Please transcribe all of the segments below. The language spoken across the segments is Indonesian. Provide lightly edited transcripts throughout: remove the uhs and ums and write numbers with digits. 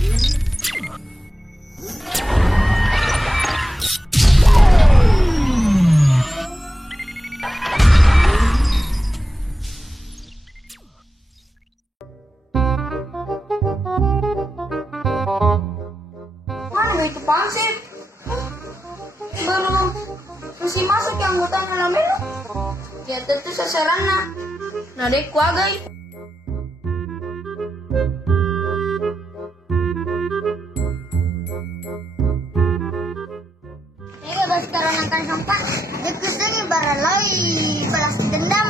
Mana itu pangsit? Belum masih masuk yang anggota Lamelo. Ya tentu sasarannya. Nadek kuagai. Ini bebas sekarang akan sampah. Deketnya baralai balas dendam.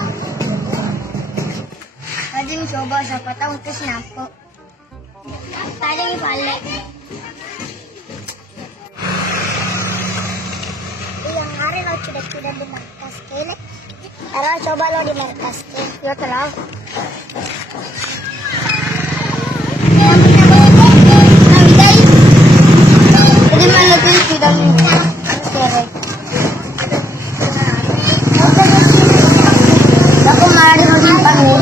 Rajin coba siapa tahu terus nyapo. Tadi balik. Yang hari lo sudah di markas kene. Ara coba lo di markas kene. Ya telah. Jadi mana tuh sudah kere. Aku mari mau simpan nih.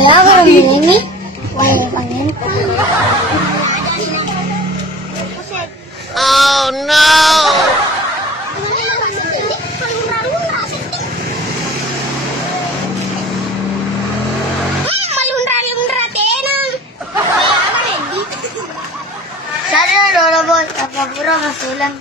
Wala ka ini, wala pangin. Oh no! Sana dolo bos, apa pura masulang.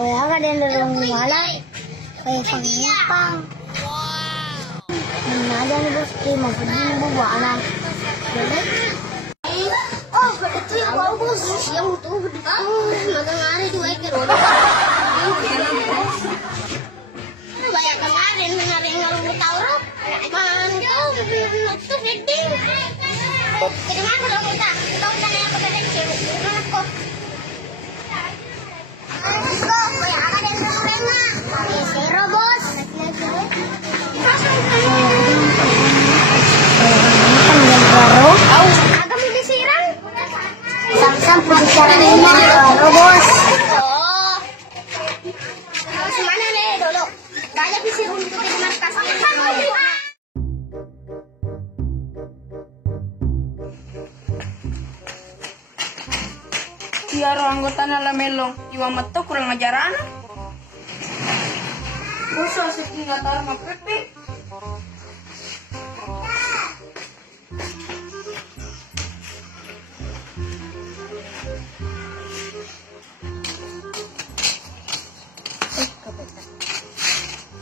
Kaya ka din larong malay. Kaya pangyapang. Nada ni bos, kaya magpagin mo ba alam. Galit? Oh, ito yung wow bos. Siyang ito. Magangari di way kero. Ano ba yung kangarin? Nangarin nga rin mo taurap. Man ko, nagtufigding. Sige man, tulog kita. Tulog na yung pagkalit. Tulog ko. Zero bos. Agak mau disirang. Sam-sam pembicaraan ini zero bos. Oh. Mana nih dulu? Kaya bisa untuk di markas. Biar anggota Lamelo, iwa mato kurang ajaran. Buso sih nggak tahu sama Pepe.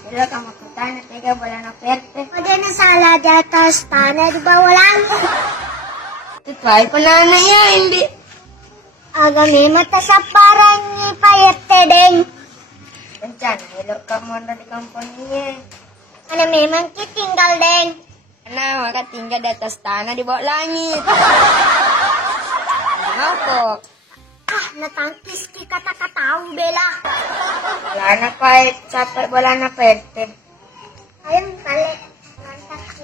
Dulu kamu kutana tiga bulan Pepe. Ada na salah di atas tanah di bawah langit. Try pananaya hindi. Aga may mata sa parang ipayete ding. Rencana hello kamu ada di kampung ini. Ano memang tinggal ding. Karena maka tinggal di atas tanah di bawah langit. Kenapa? Ah, natangkis ki kata-katao bela. Wala na pa capek wala na pwede. Ayun kali. Mantak ki.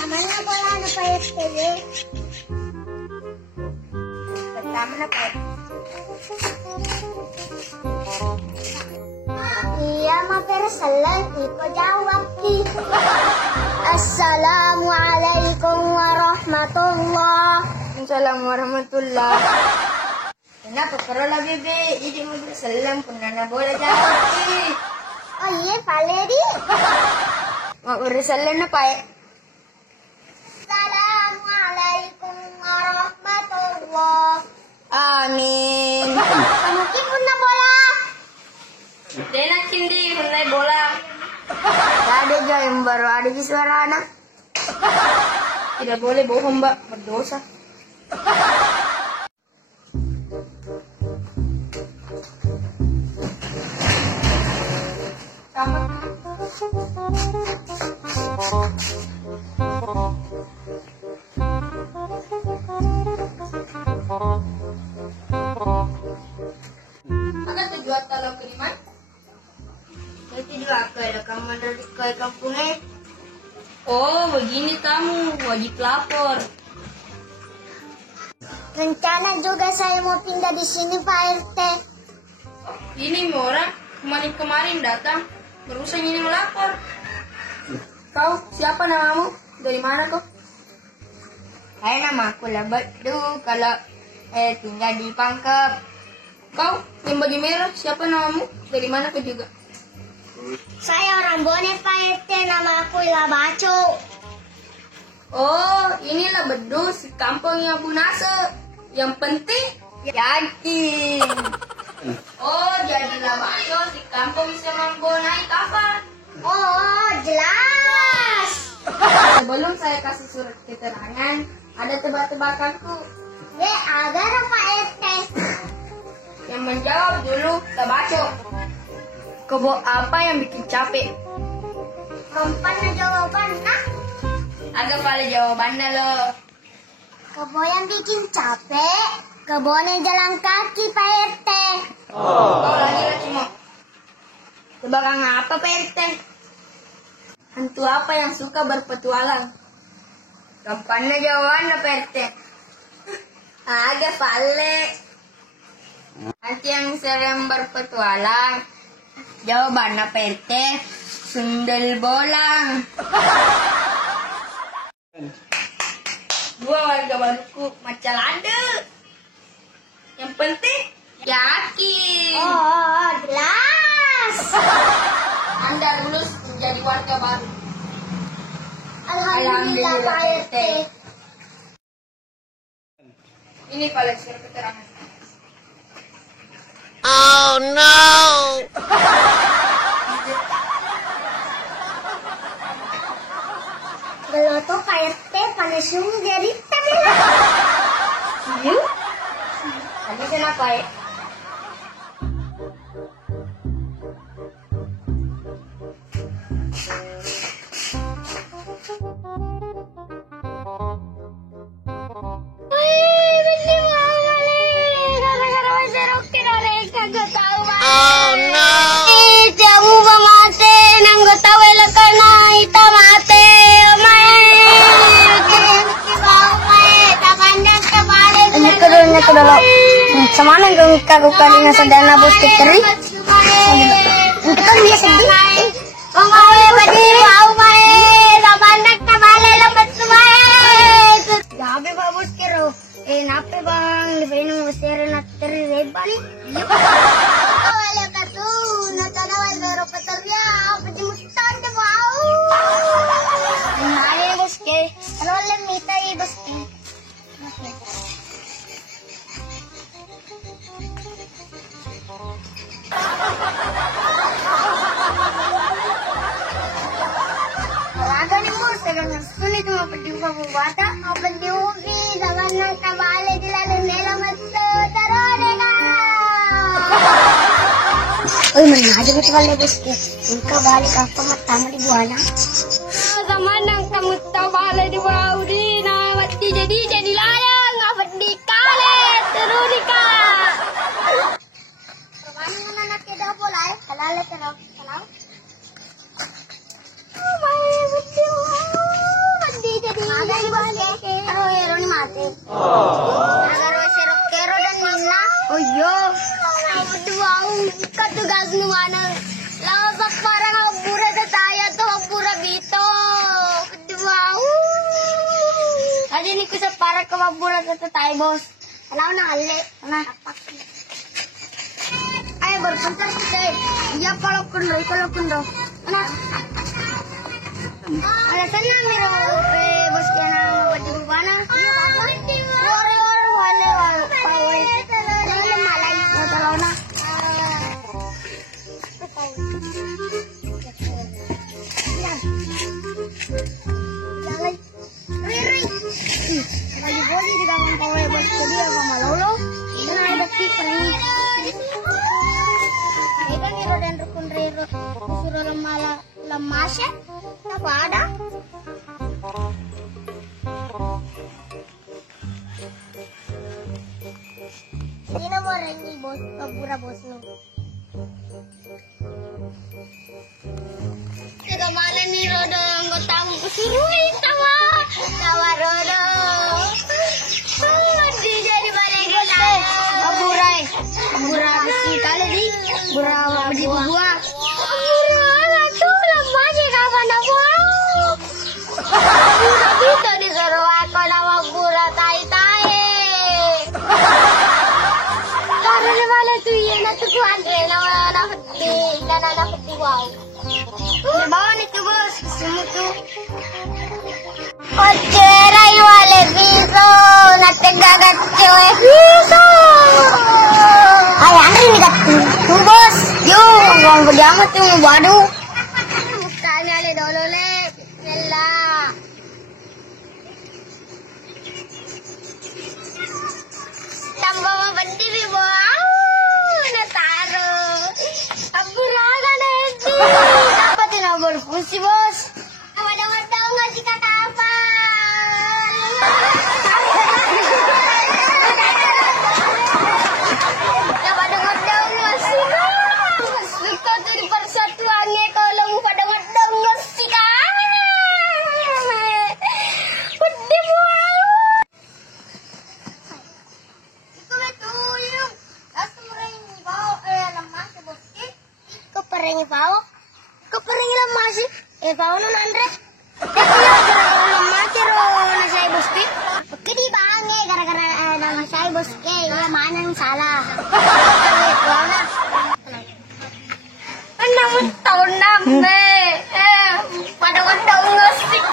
Naman na wala na payete ding. salaman na Pak. Iya mapersalan iko jawab ki. Assalamualaikum warahmatullah. Assalamualaikum warahmatullah. Kenapa parola bebe? Jadi mau bersalam pun nana boleh jawab ki. Oh iya Valeri. Mau bersalam na Pak. Assalamualaikum warahmatullah. Amin. Kamu pun na bola. Dena kindi hunay bola. Ada aja yang baru ada di suara anak. Tidak boleh bohong Mbak, berdosa. Agak tujuan kalau kiriman? Itu juga kalau kamu dari ke kampungnya. Oh, begini kamu wajib lapor. Rencana juga saya mau pindah di sini Pak RT. Ini orang kemarin datang, berusaha ini melapor. Kau siapa namamu? Dari mana kau? Saya nama aku Labadu, kalau tinggal di Pangkep. Kau yang baju merah, siapa namamu? Dari mana kau juga? Saya orang Bonet Pak RT, nama aku Ilabaco. Oh, inilah Bedu si kampung yang punase. Yang penting yakin. Oh, jadilah bakso si kampung bisa mampu naik kapal. Oh, jelas. Sebelum saya kasih surat keterangan, ada tebak-tebakanku. Agar Pak RT. Yang menjawab dulu Tabaco. Kebo apa yang bikin capek? Kampana jawaban nah. Agak pada jawabannya loh. Kebo yang bikin capek, kebonnya jalan kaki Pak RT. Kau lagi lah cuma. Tebakan apa Pak RT? Hantu apa yang suka berpetualang? Gampangnya jawabannya Pak RT. Agak vale. Nanti yang sering berpetualang, jawabannya Pak RT, sundel bolang. Dua warga baruku macam ada. Yang penting yakin. Oh, jelas. Anda lulus menjadi warga baru. Alhamdulillah Pak RT. Ini paling surat keterangan. Oh no! Kalau tuh Pak RT panas sungguh jadi tapi. Yuk. Tadi kenapa ya? Oh no! Jamu mate nang tahu lekana ita mate Nya kedolo. Samana kung kagukan nga sa dana bos kiteri. Itu kan biasa sedih. Kung awe badi wow mae labandak tabale lambat sumae. Gabi ba bos kiro. Nape bang libain mo sere na teri rebali. Wala ka tu natanawan doro patarya pajimutan de wow. Ay bos ke. Ano lang mita bos ke. Wala ni mo sa ganang sulit mo pagdiwa mo bata o pagdiugi lawan ng kabale dila ng nela magtarone ka. Uy, manadyo mo tabal na buske. Yung kabale ka pamatama di buwana. Zaman ng kamutabala di waudi na mati jadi layang apat di kale teruni ka. Kami nga na daw po lai, kalala ka raw. Salaw. Oh my, buti mo. Mandi jadi balik. Aro hero ni mati. Agaro si Rockero dan ko sa para kumabura sa tatay, boss. Alam na, ali. Ano? Ay, berpunta kita. Iya kalau kundo. Ano? Alasan na, miro, bos kaya na mabadi mo ba na? Wala. Pawai. Wala malay. Matalaw na. Jalay. Riri. Lagi-lagi di dalam pawai bos jadi apa malolo? Ini ada bukti perni. Kita miro dan rukun riro suruh lemasya. Apa ada? Sino mo rin ni boss? Pabura boss no. Teka malam ni Rodo ang tamu kesuruin tawa. Tawa Rodo. Di jadi balik kita. Paburay. Pabura si tali di. Pabura di buah. Pabura tu lamanya kapan na po. Pabura dito di suruh ako na pabura tay-tay. Karena wala tu yan na tuku Andre na nakati wow. Bawa ni tu bos, semua tu. Ocerai wale piso, nategagat cewe piso. Ay Andre ni kat tu bos, yo orang berjama tu badu. Kami ale dolo le, yalla. Tambah mabandi bi wow, nataro. Aburaga na edi. Dapat na berfungsi bos. Awal-awal nggak sih kata apa? Dapat dengar daun nggak sih kak? Suka tuh di persatuannya kalau mau pada ngedang nggak sih kak? Pedih wow. Keperengi pao? Keperengi lemas sih? Pao nun Andre? Lemas sih ro na saya boski? Kedi bange gara-gara nama saya boski. Ya mana yang salah? Pao na. Anang tahun nambe. Pada ngedang ngasik.